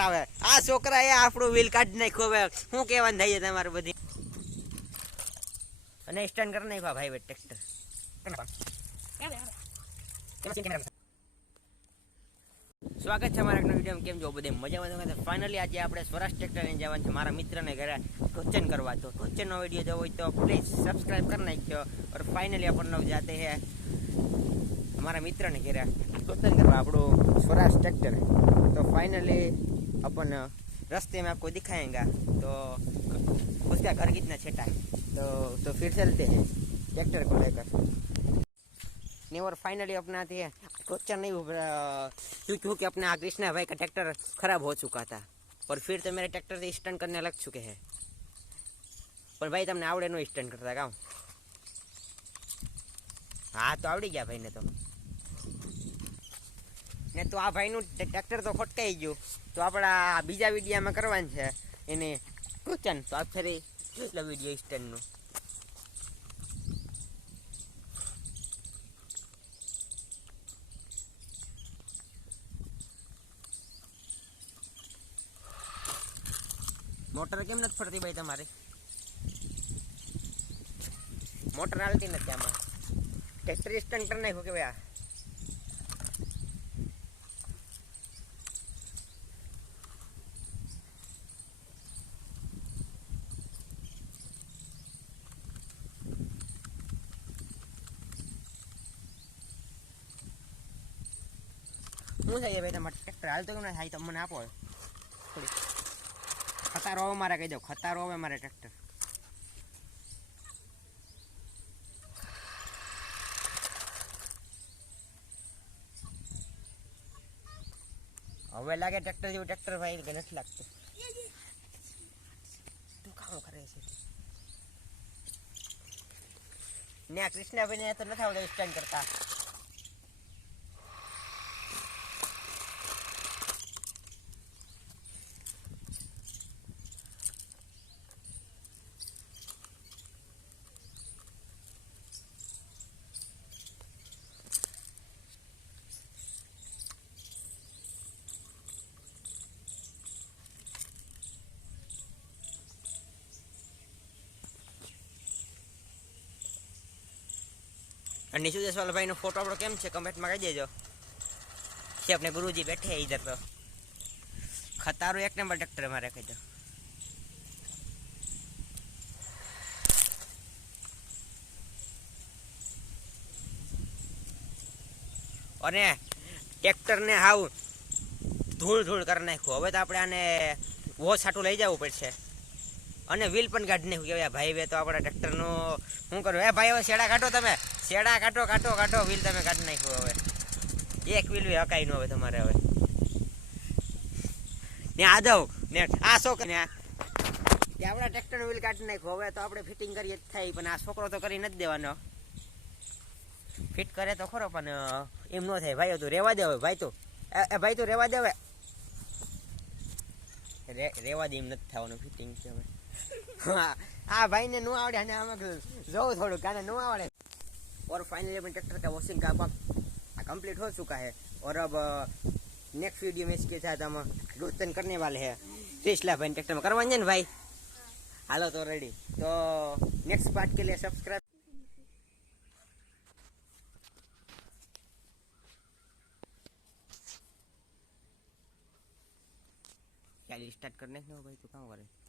આવે આ છોકરાએ આપણું વ્હીલ કાઢી નાખ્યો હવે શું કહેવાનું થાય તમારે બધી અને સ્ટેન્ડ કરી નાખ્યા ભાઈ ટ્રેક્ટર સ્વાગત છે મારા વિડીયો કેમ જો બધે મજામાં ફાઇનલી આજે આપણે સ્વરાજ ટ્રેક્ટર લઈને જવાનું છે મારા મિત્રને ઘરે ક્વેશ્ચન કરવા તો ક્વેશ્ચનનો વિડીયો જોવો હોય તો પ્લીઝ સબસ્ક્રાઇબ કરી નાખજો और फाइनली अपन लोग जाते हैं हमारा मित्र ने घेरा क्वेश्चन करवा આપણું स्वराज ट्रैक्टर तो फाइनली अपन रास्ते में आपको दिखाएंगे तो उसका घर कितना छोटा है तो फिर चलते हैं ट्रैक्टर को लेकर नहीं और फाइनली अपना थे क्वेश्चन नहीं क्योंकि अपने कृष्णा भाई का ट्रैक्टर खराब हो चुका था और फिर तो मेरे ट्रैक्टर से स्टंट करने लग चुके हैं पर भाई तमने आवड़े नो स्टंट करता गाँव हाँ तो आवड़ी गया भाई ने तो आ भाई नु ट्रेक्टर तो खटकाई गयो तो आपड़ा बीजा विडियो में करवान छे एने क्वेश्चन तो आप फरी કેટલા વિડિયો સ્ટેન્ડ નો મોટર કેમ નથી ફરતી ભાઈ તમારે મોટર હાલતી નથી આમાં ट्रैक्टर स्टंट करना है भैया શું થાય ભાઈ તમારે ટ્રેક્ટર હાલ તો કેમ ના થાય તો મને આપો થોડી ખતારો હવે મારે કહી દો ખતારો હવે મારે ટ્રેક્ટર હવે લાગે ટ્રેક્ટર જેવું ટ્રેક્ટર ભાઈ કે નથી લાગતું તું કામ કરે છે ને આ કૃષ્ણાભાઈ ને તો નથી આવડે સ્ટેન્ડ કરતા निशु जयसवाल भाई नो फोटो आपको केम छे कमेंट में कही देजो से अपने गुरुजी बैठे हैं इधर तो खतारो एक नंबर ट्रैक्टर मारे कही दो और ट्रैक्टर ने हाउ धूल धूल कर नाख्यो हवे तो आपणे आने वो छाटू लई जवुं पड़शे અને વ્હીલ પણ કાઢી નાખ્યું કે ભાઈ વે તો આપણા ટ્રેક્ટરનો શું કરું એ ભાઈ હવે શેડા કાઢો તમે શેડા કાઢો કાઢો કાઢો વ્હીલ તમે કાઢી નાખ્યું હવે એક વ્હીલ હકાઈ નો હવે તમારે હવે ને આદવ ને આ છોકરો ને આપણા ટ્રેક્ટરનો વ્હીલ કાઢી નાખ્યો હવે તો આપણે ફિટિંગ કરીએ જ થાય પણ આ છોકરો તો કરી નથી દેવાનો ફિટ કરે તો ખરો પણ એમ ન થાય ભાઈ તું રેવા દે હવે ભાઈ તું એ ભાઈ તું રેવા દે હવે રેવા દે એમ નથી થવાનું ફિટિંગ છે હવે हाँ भाई ने नो आवड़े ने आम जो थोड़ा गाने नो आवड़े और फाइनली अपने ट्रैक्टर का वॉशिंग का कंप्लीट हो चुका है और अब नेक्स्ट वीडियो में इसके साथ हम रोतन करने वाले हैं कृष्णा भाई ट्रैक्टर में करवाएंगे ना भाई हालो तो रेडी तो नेक्स्ट पार्ट के लिए सब्सक्राइब स्टार्ट करने भाई तो काम करे